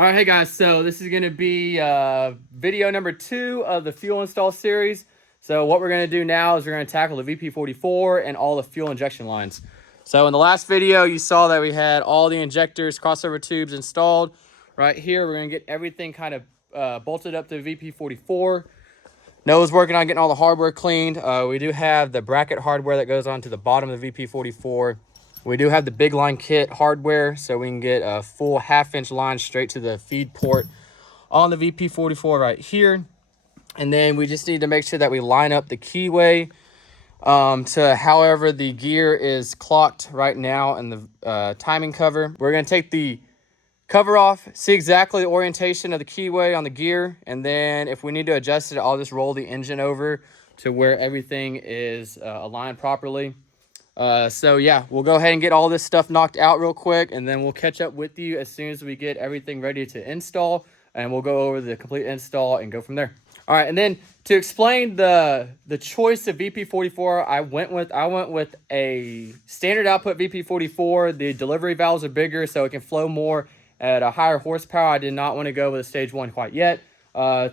All right, hey guys, so this is going to be video number 2 of the fuel install series. So what we're going to do now is we're going to tackle the VP44 and all the fuel injection lines. So in the last video, you saw that we had all the injectors, crossover tubes installed. Right here, we're going to get everything kind of bolted up to the VP44. Noah's working on getting all the hardware cleaned. We do have the bracket hardware that goes onto the bottom of the VP44. We do have the big line kit hardware, so we can get a full 1/2-inch line straight to the feed port on the VP44 right here. And then we just need to make sure that we line up the keyway to however the gear is clocked right now in the timing cover. We're going to take the cover off, see exactly the orientation of the keyway on the gear, and then if we need to adjust it, I'll just roll the engine over to where everything is aligned properly. So yeah, we'll go ahead and get all this stuff knocked out real quick, and then we'll catch up with you as soon as we get everything ready to install, and we'll go over the complete install and go from there. All right, and then to explain the choice of VP44, I went with a standard output VP44. The delivery valves are bigger, so it can flow more at a higher horsepower. I did not want to go with a stage 1 quite yet,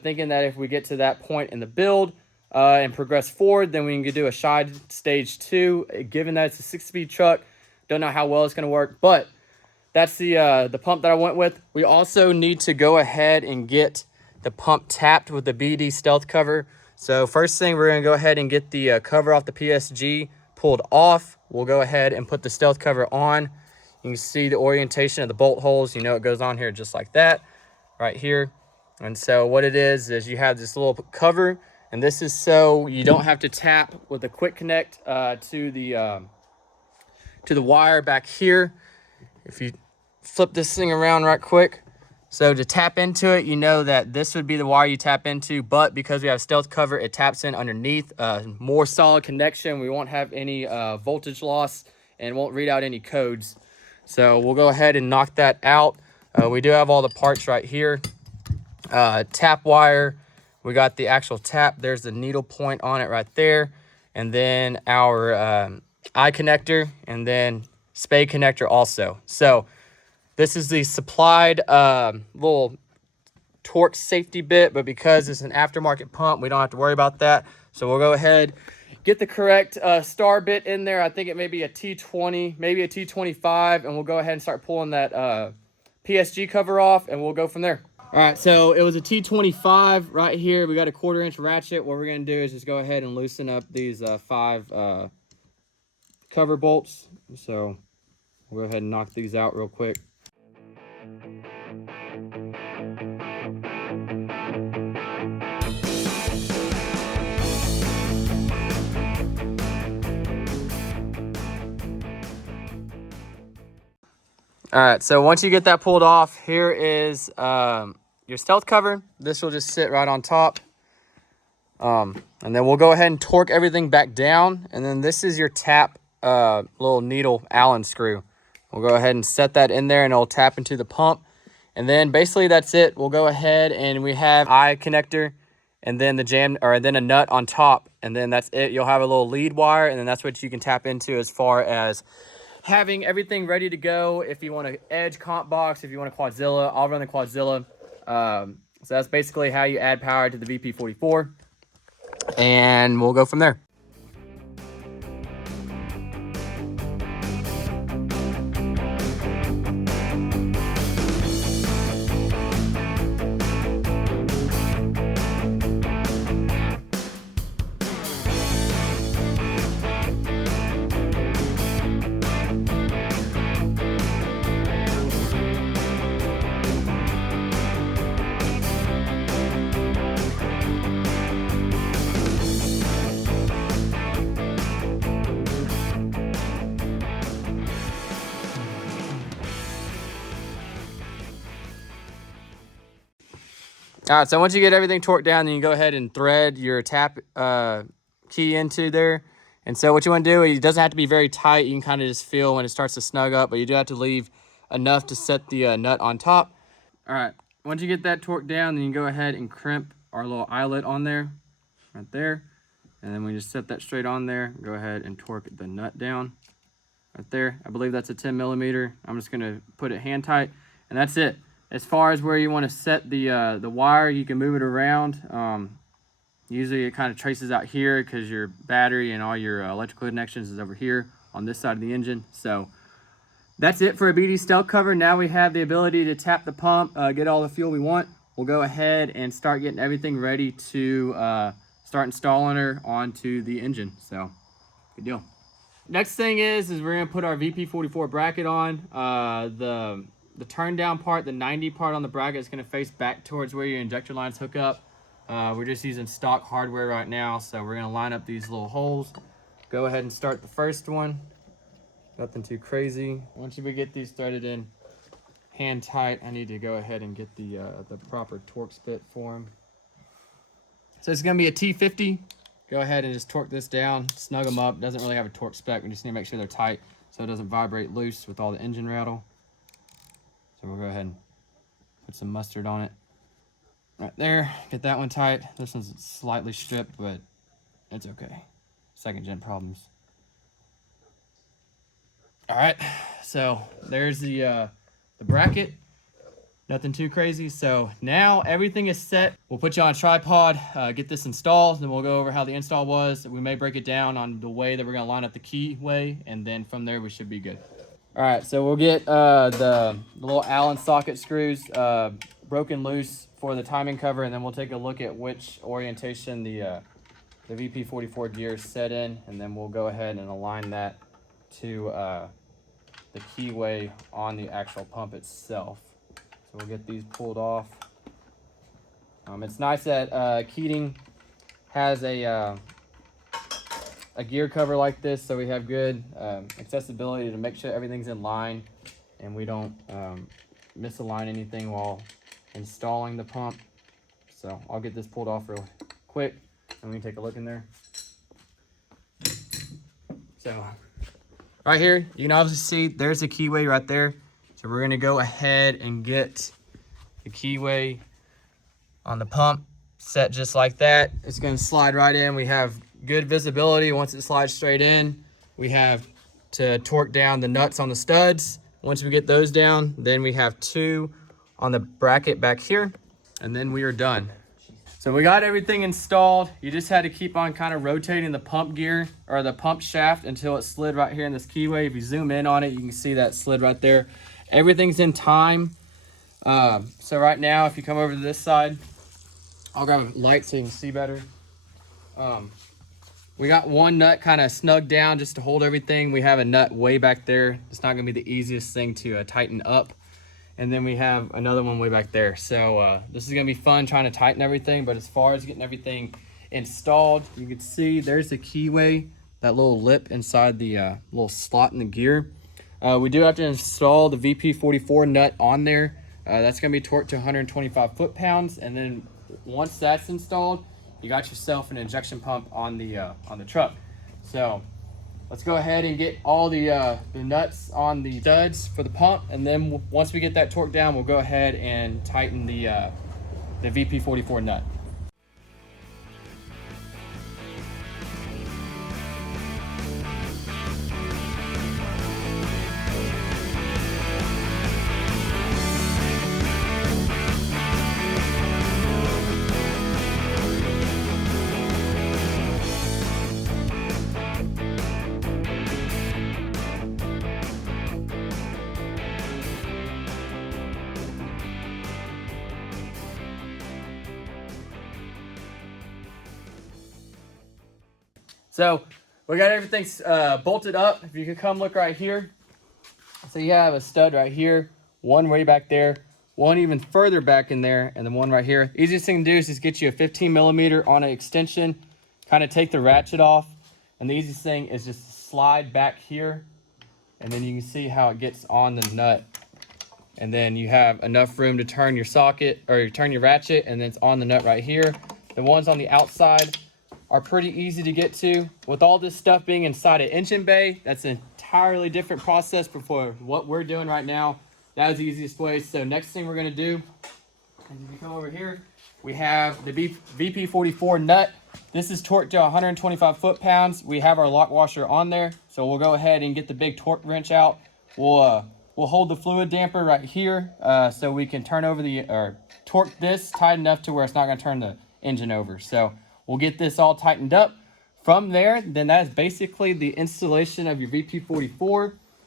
thinking that if we get to that point in the build and progress forward, then we can do a side stage 2. Given that it's a 6-speed truck, don't know how well it's going to work, but that's the pump that I went with. We also need to go ahead and get the pump tapped with the BD stealth cover. So first thing, we're going to go ahead and get the cover off the PSG pulled off. We'll go ahead and put the stealth cover on. You can see the orientation of the bolt holes. You know, it goes on here just like that right here. And so what it is you have this little cover, and this is so you don't have to tap with a quick connect to the wire back here. If you flip this thing around right quick, so to tap into it, you know that this would be the wire you tap into, but because we have stealth cover, it taps in underneath. More solid connection. We won't have any voltage loss and won't read out any codes. So we'll go ahead and knock that out. We do have all the parts right here. Tap wire. We got the actual tap. There's the needle point on it right there. And then our eye connector, and then spade connector also. So this is the supplied little torque safety bit, but because it's an aftermarket pump, we don't have to worry about that. So we'll go ahead, get the correct star bit in there. I think it may be a T20, maybe a T25, and we'll go ahead and start pulling that PSG cover off, and we'll go from there. All right, so it was a T25 right here. We got a 1/4-inch ratchet. What we're going to do is just go ahead and loosen up these 5 cover bolts. So we'll go ahead and knock these out real quick. All right, so once you get that pulled off, here is your stealth cover. This will just sit right on top. And then we'll go ahead and torque everything back down. And then this is your tap little needle Allen screw. We'll go ahead and set that in there, and it'll tap into the pump. And then basically that's it. We'll go ahead and we have eye connector, and then the jam, or then a nut on top, and then that's it. You'll have a little lead wire, and then that's what you can tap into as far as having everything ready to go. If you want to edge comp box, if you want a Quadzilla, I'll run the Quadzilla. So that's basically how you add power to the VP44, and we'll go from there. All right, so once you get everything torqued down, then you go ahead and thread your tap key into there. And so what you want to do, it doesn't have to be very tight. You can kind of just feel when it starts to snug up, but you do have to leave enough to set the nut on top. All right, once you get that torqued down, then you can go ahead and crimp our little eyelet on there, right there. And then we just set that straight on there. Go ahead and torque the nut down right there. I believe that's a 10 millimeter. I'm just gonna put it hand tight, and that's it. As far as where you want to set the wire, you can move it around. Usually it kind of traces out here because your battery and all your electrical connections is over here on this side of the engine. So that's it for a BD Stealth cover. Now we have the ability to tap the pump, get all the fuel we want. We'll go ahead and start getting everything ready to start installing her onto the engine. So good deal. Next thing is we're gonna put our VP44 bracket on. The turn down part, the 90 part on the bracket is gonna face back towards where your injector lines hook up. We're just using stock hardware right now, so we're gonna line up these little holes. Go ahead and start the first one. Nothing too crazy. Once we get these threaded in hand tight, I need to go ahead and get the proper Torx bit for them. So it's gonna be a T50. Go ahead and just torque this down, snug them up. Doesn't really have a torque spec. We just need to make sure they're tight so it doesn't vibrate loose with all the engine rattle. So we'll go ahead and put some mustard on it. Right there, get that one tight. This one's slightly stripped, but it's okay. Second gen problems. All right, so there's the bracket. Nothing too crazy. So now everything is set. We'll put you on a tripod, get this installed, then we'll go over how the install was. We may break it down on the way that we're gonna line up the keyway, and then from there we should be good. All right, so we'll get the little Allen socket screws broken loose for the timing cover, and then we'll take a look at which orientation the VP44 gear is set in, and then we'll go ahead and align that to the keyway on the actual pump itself. So we'll get these pulled off. It's nice that Keating has a gear cover like this, so we have good accessibility to make sure everything's in line and we don't misalign anything while installing the pump. So I'll get this pulled off real quick and we can take a look in there. So right here, you can obviously see there's the keyway right there. So we're gonna go ahead and get the keyway on the pump set just like that. It's gonna slide right in. We have good visibility. Once it slides straight in, we have to torque down the nuts on the studs. Once we get those down, then we have two on the bracket back here, and then we are done. So we got everything installed. You just had to keep on kind of rotating the pump gear or the pump shaft until it slid right here in this keyway. If you zoom in on it, you can see that slid right there. Everything's in time. So right now, if you come over to this side, I'll grab a light so you can see better. We got one nut kind of snugged down just to hold everything. We have a nut way back there. It's not gonna be the easiest thing to tighten up. And then we have another one way back there. So this is gonna be fun trying to tighten everything, but as far as getting everything installed, you can see there's the keyway, that little lip inside the little slot in the gear. We do have to install the VP44 nut on there. That's gonna be torqued to 125 foot-pounds, and then once that's installed, you got yourself an injection pump on the truck. So let's go ahead and get all the nuts on the studs for the pump, and then once we get that torque down, we'll go ahead and tighten the VP44 nut. So we got everything bolted up. If you could come look right here. So you have a stud right here, one way back there, one even further back in there, and then one right here. Easiest thing to do is just get you a 15 millimeter on an extension, kind of take the ratchet off. And the easiest thing is just slide back here, and then you can see how it gets on the nut. And then you have enough room to turn your socket or turn your ratchet, and then it's on the nut right here. The ones on the outside are pretty easy to get to. With all this stuff being inside an engine bay, that's an entirely different process before what we're doing right now. That was the easiest way. So next thing we're gonna do is if you come over here, we have the VP44 nut. This is torqued to 125 foot-pounds. We have our lock washer on there. So we'll go ahead and get the big torque wrench out. We'll will hold the fluid damper right here, so we can turn over or torque this tight enough to where it's not going to turn the engine over. So we'll get this all tightened up. From there, then that is basically the installation of your VP44.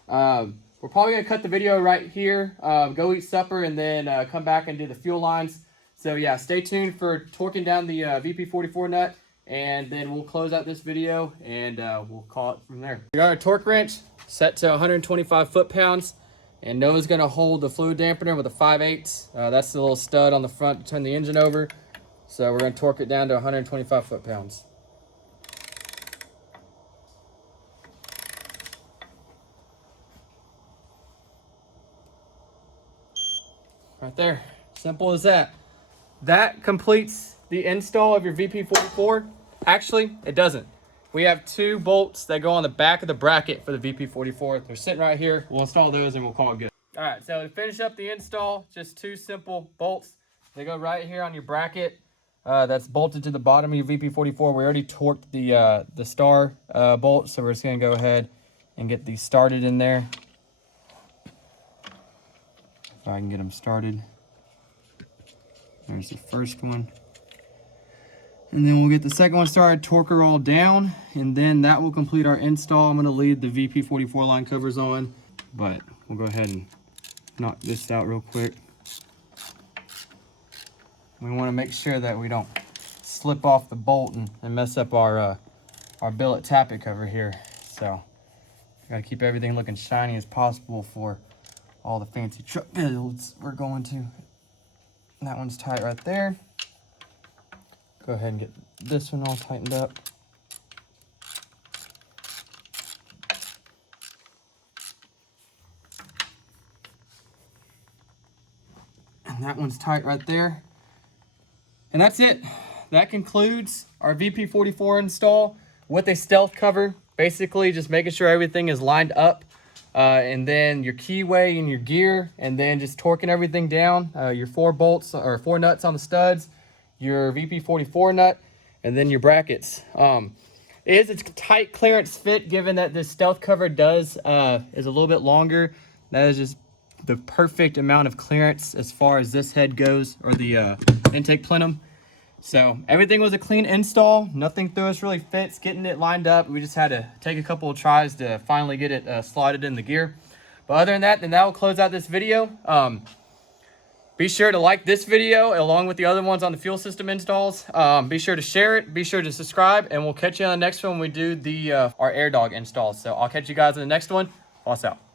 We're probably going to cut the video right here, go eat supper, and then come back and do the fuel lines. So yeah, stay tuned for torquing down the VP44 nut, and then we'll close out this video, and we'll call it from there. We got our torque wrench set to 125 foot-pounds, and Noah's going to hold the fluid dampener with a 5/8. That's the little stud on the front to turn the engine over. So we're going to torque it down to 125 foot-pounds. Right there, simple as that. That completes the install of your VP44. Actually, it doesn't. We have 2 bolts that go on the back of the bracket for the VP44. They're sitting right here. We'll install those and we'll call it good. All right, so to finish up the install, just 2 simple bolts. They go right here on your bracket. That's bolted to the bottom of your VP44. We already torqued the star bolt, so we're just gonna go ahead and get these started in there. If I can get them started. There's the first one. And then we'll get the second one started, torque her all down, and then that will complete our install. I'm gonna leave the VP44 line covers on, but we'll go ahead and knock this out real quick. We wanna make sure that we don't slip off the bolt and mess up our billet tappet cover here. So, gotta keep everything looking shiny as possible for all the fancy truck builds we're going to. That one's tight right there. Go ahead and get this one all tightened up. And that one's tight right there. And that's it. That concludes our VP44 install with a stealth cover. Basically just making sure everything is lined up. And then your keyway and your gear, and then just torquing everything down. Your 4 bolts or 4 nuts on the studs, your VP44 nut, and then your brackets. It is a tight clearance fit, given that this stealth cover is a little bit longer. That is just the perfect amount of clearance as far as this head goes, or the intake plenum. So everything was a clean install. Nothing through us really fits getting it lined up. We just had to take a couple of tries to finally get it slotted in the gear. But other than that, then that will close out this video. Be sure to like this video along with the other ones on the fuel system installs. Be sure to share it. Be sure to subscribe, and we'll catch you on the next one when we do the our air dog installs. So I'll catch you guys in the next one. Boss out.